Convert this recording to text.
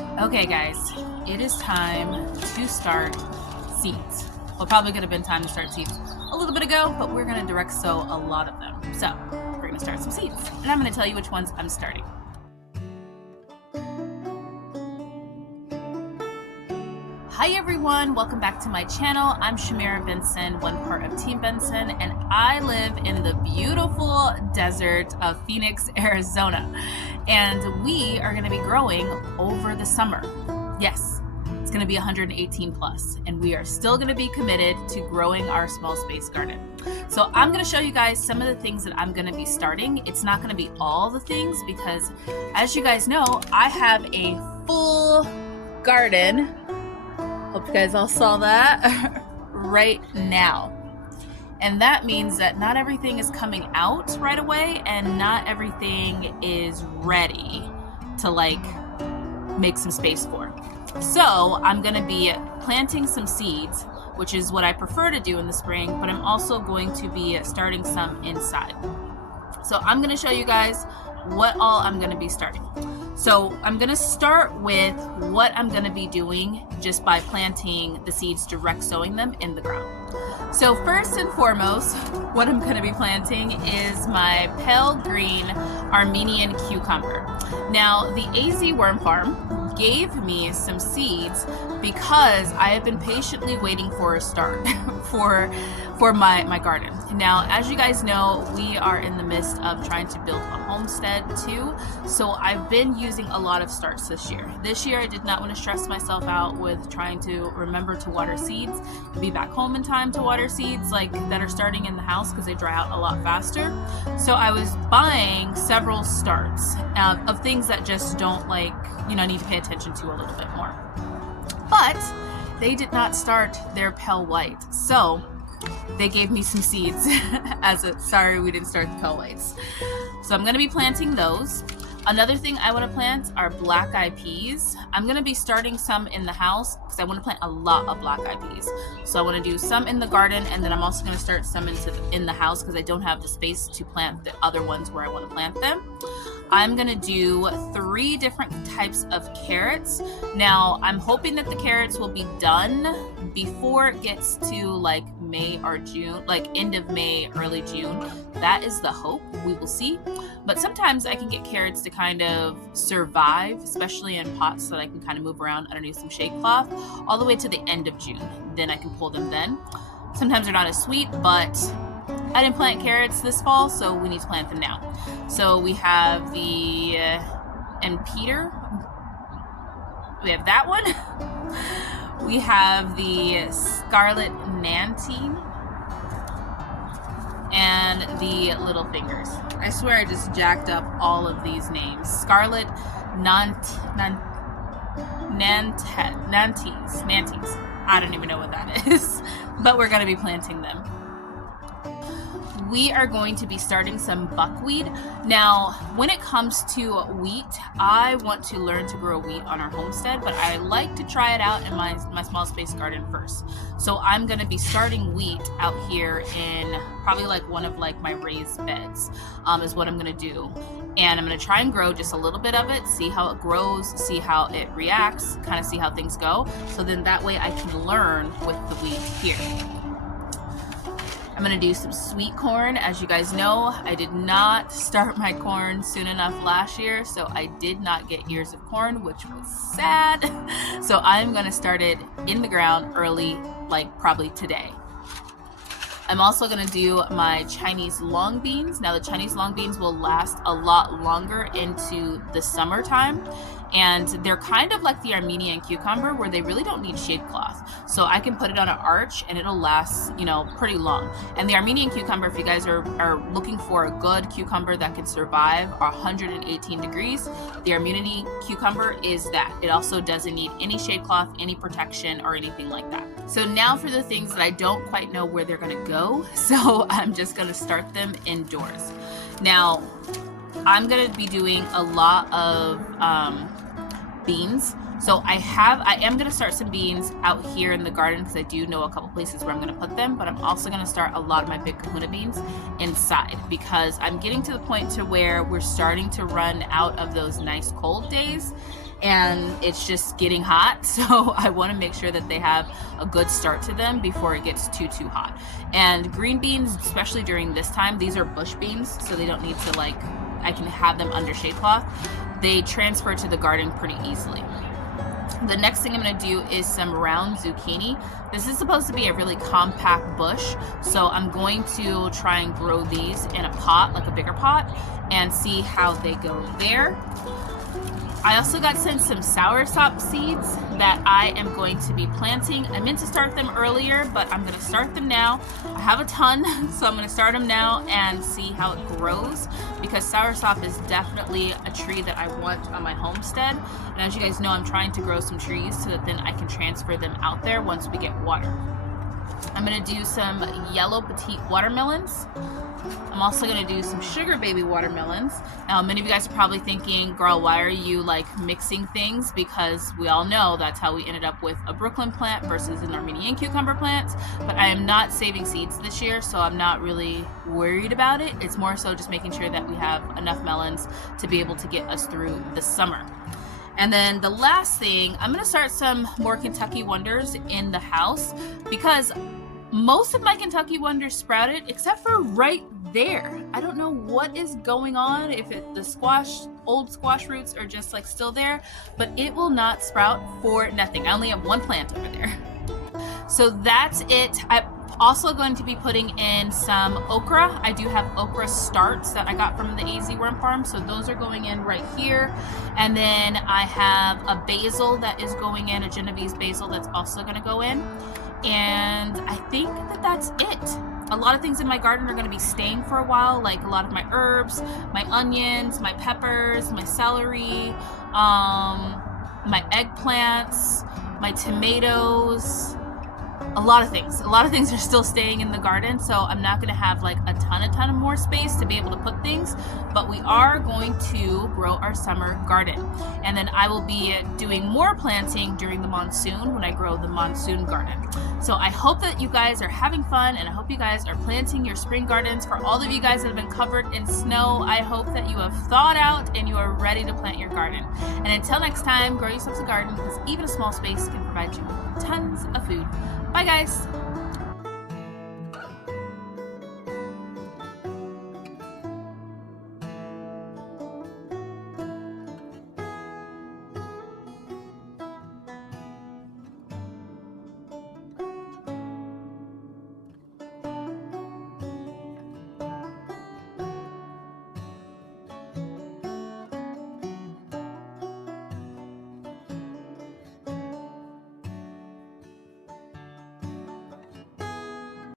Okay guys, it is time to start seeds. Well, probably could have been time to start seeds a little bit ago, but we're gonna direct sow a lot of them. So we're gonna start some seeds, and I'm gonna tell you which ones I'm starting. Hi everyone, welcome back to my channel. I'm Shamira Benson, one part of Team Benson, and I live in the beautiful desert of Phoenix, Arizona. And we are gonna be growing over the summer. Yes, it's gonna be 118 plus, and we are still gonna be committed to growing our small space garden. So I'm gonna show you guys some of the things that I'm gonna be starting. It's not gonna be all the things because, as you guys know, I have a full garden. Hope you guys all saw that right now. And that means that not everything is coming out right away and not everything is ready to make some space for. So I'm gonna be planting some seeds, which is what I prefer to do in the spring, but I'm also going to be starting some inside. So I'm gonna show you guys what all I'm gonna be starting. So I'm gonna start with what I'm gonna be doing just by planting the seeds, direct sowing them in the ground. So first and foremost, what I'm gonna be planting is my pale green Armenian cucumber. Now, the AZ Worm Farm gave me some seeds because I have been patiently waiting for a start for my garden. Now, as you guys know, we are in the midst of trying to build a homestead too, so I've been using a lot of starts this year. This year I did not want to stress myself out with trying to remember to water seeds, be back home in time to water seeds that are starting in the house because they dry out a lot faster. So I was buying several starts of things that just don't need to pay attention to a little bit more. But they did not start their pale white, so they gave me some seeds sorry we didn't start the pale whites. So I'm going to be planting those. Another thing I want to plant are black eyed peas. I'm going to be starting some in the house because I want to plant a lot of black eyed peas. So I want to do some in the garden, and then I'm also going to start some in the house because I don't have the space to plant the other ones where I want to plant them. I'm gonna do 3 different types of carrots. Now, I'm hoping that the carrots will be done before it gets to May or June, end of May, early June. That is the hope. We will see. But sometimes I can get carrots to kind of survive, especially in pots so that I can kind of move around underneath some shade cloth all the way to the end of June. Then I can pull them then. Sometimes they're not as sweet, but I didn't plant carrots this fall, so we need to plant them now. So we have the Peter. We have that one. We have the Scarlet Nantine and the Little Fingers. I swear I just jacked up all of these names. Scarlet Nantes. I don't even know what that is, but we're going to be planting them. We are going to be starting some buckwheat. Now, when it comes to wheat, I want to learn to grow wheat on our homestead, but I like to try it out in my small space garden first. So I'm gonna be starting wheat out here in probably one of my raised beds, is what I'm gonna do. And I'm gonna try and grow just a little bit of it, see how it grows, see how it reacts, kind of see how things go. So then that way I can learn with the wheat here. I'm gonna do some sweet corn. As you guys know, I did not start my corn soon enough last year, so I did not get ears of corn, which was sad. So I'm gonna start it in the ground early, probably today. I'm also gonna do my Chinese long beans. Now the Chinese long beans will last a lot longer into the summertime, and they're kind of like the Armenian cucumber where they really don't need shade cloth. So I can put it on an arch and it'll last, pretty long. And the Armenian cucumber, if you guys are looking for a good cucumber that can survive 118 degrees, the Armenian cucumber is that. It also doesn't need any shade cloth, any protection, or anything like that. So now for the things that I don't quite know where they're gonna go, so I'm just gonna start them indoors. Now, I'm gonna be doing a lot of beans. So I am going to start some beans out here in the garden because I do know a couple places where I'm going to put them, but I'm also going to start a lot of my big kahuna beans inside because I'm getting to the point to where we're starting to run out of those nice cold days. and it's just getting hot. So I want to make sure that they have a good start to them before it gets too hot. And green beans, especially during this time, these are bush beans, so they don't need to, like, I can have them under shade cloth. They transfer to the garden pretty easily. The next thing I'm going to do is some round zucchini. This is supposed to be a really compact bush, so I'm going to try and grow these in a pot, like a bigger pot, and see how they go there. I also got sent some soursop seeds that I am going to be planting. I meant to start them earlier, but I'm going to start them now. I have a ton, so I'm going to start them now and see how it grows, because soursop is definitely a tree that I want on my homestead. And as you guys know, I'm trying to grow some trees so that then I can transfer them out there once we get water. I'm going to do some yellow petite watermelons. I'm also going to do some sugar baby watermelons. Now, many of you guys are probably thinking, girl, why are you like mixing things? Because we all know that's how we ended up with a Brooklyn plant versus an Armenian cucumber plant. But I am not saving seeds this year, so I'm not really worried about it. It's more so just making sure that we have enough melons to be able to get us through the summer. And then the last thing, I'm going to start some more Kentucky Wonders in the house, because most of my Kentucky Wonders sprouted except for right there. I don't know what is going on, if the old squash roots are just like still there, but it will not sprout for nothing. I only have one plant over there. So that's it. I'm also going to be putting in some okra. I do have okra starts that I got from the AZ Worm Farm, so those are going in right here. And then I have a basil that is going in, a Genovese basil that's also going to go in. And I think that that's it. A lot of things in my garden are going to be staying for a while, like a lot of my herbs, my onions, my peppers, my celery, my eggplants, my tomatoes. A lot of things are still staying in the garden, so I'm not going to have like a ton of more space to be able to put things, but we are going to grow our summer garden. And then I will be doing more planting during the monsoon when I grow the monsoon garden. So I hope that you guys are having fun, and I hope you guys are planting your spring gardens. For all of you guys that have been covered in snow, I hope that you have thawed out and you are ready to plant your garden. And until next time, grow yourselves a garden, because even a small space can provide you tons of food. Bye guys!